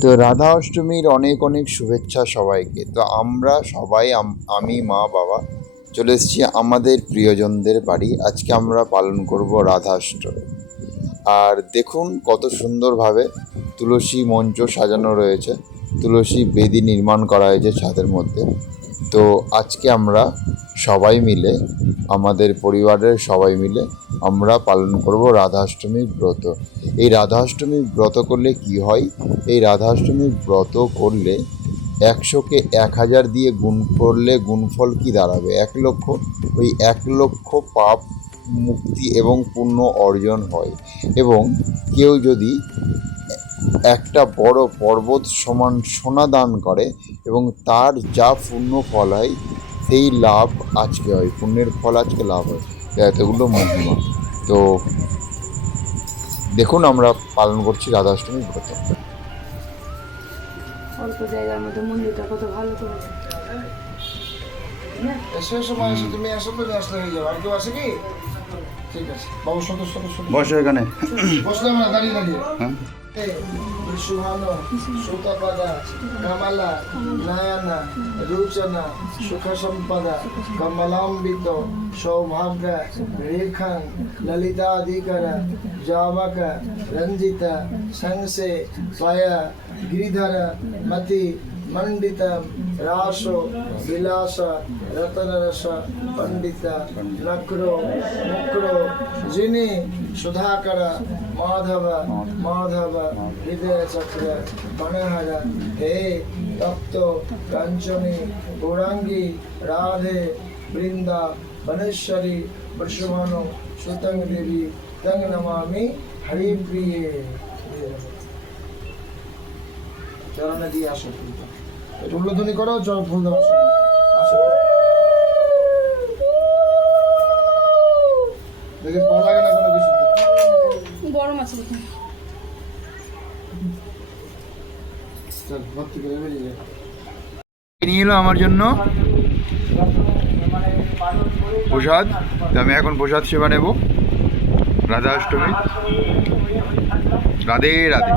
তো রাধা অষ্টমীর অনেক অনেক শুভেচ্ছা সবাইকে। তো আমরা সবাই আমি মা বাবা চলে এসেছি আমাদের প্রিয়জনদের বাড়ি। আজকে আমরা পালন করব রাধাষ্টমী। আর দেখুন কত সুন্দরভাবে তুলসী মঞ্চ সাজানো রয়েছে, তুলসী বেদি নির্মাণ করা হয়েছে ছাদের মধ্যে। তো আজকে আমরা সবাই মিলে, আমাদের পরিবারের সবাই মিলে আমরা পালন করব রাধাষ্টমীর ব্রত। এই রাধাষ্টমীর ব্রত করলে কি হয়? এই রাধাষ্টমীর ব্রত করলে ১০০কে ১,০০০ দিয়ে গুণ করলে গুণফল কি দাঁড়াবে? ১,০০,০০০। ওই ১,০০,০০০ পাপ মুক্তি এবং পুণ্য অর্জন হয়। এবং কেউ যদি একটা বড় পর্বত সমান সোনা দান করে এবং তার যা পুণ্য ফল হয় সেই লাভ আজকে হয়, পুণ্যের ফল আজকে লাভ হয়। এতগুলো মহিমা। তো দেখুন আমরা পালন করছি রাধাষ্টমী ব্রত। অল্প জায়গার মধ্যে মন্দিরটা কত ভালো করেছে। এসো এসো মা এসো, তুমি আসো, তুমি আসলে হয়ে যাবে। আর কেউ আসে কি? ঠিক আছে বাবু, সদস্য বসো এখানে। বসলাম না, দাঁড়িয়ে দাঁড়িয়ে। সুহানো সুতপদা কমলা নয়না রুচনা সুখ সম্পদা কমলাম্বিত সৌভাগ্য রেখাং ললিতাধিকর জাবক রঞ্জিত সংসে স্বয় गिरिधर मति मंडित राशो विलास रतन रस पंडित नक्रो मुक्रो जिनी सुधाकर माधव माधव हृदय चक्र मनहर हे तप्त कंचनी गौरांगी राधे वृंदा वनेश्वरी वृषभानु सुतंग देवी तंग नमामि हरि प्रिय। চরণে দিয়ে আসো, একটু উল্লোধনী করো, চরণ ফুল দাও, আসো। দেখে ভালো লাগে না কোনো কিছু, গরম আছে চল ভর্তি করে বেরিয়ে যায়। নিয়ে এলো আমার জন্য প্রসাদ। তো আমি এখন প্রসাদ সেবা নেব রাধা অষ্টমী। রাধে রাধে।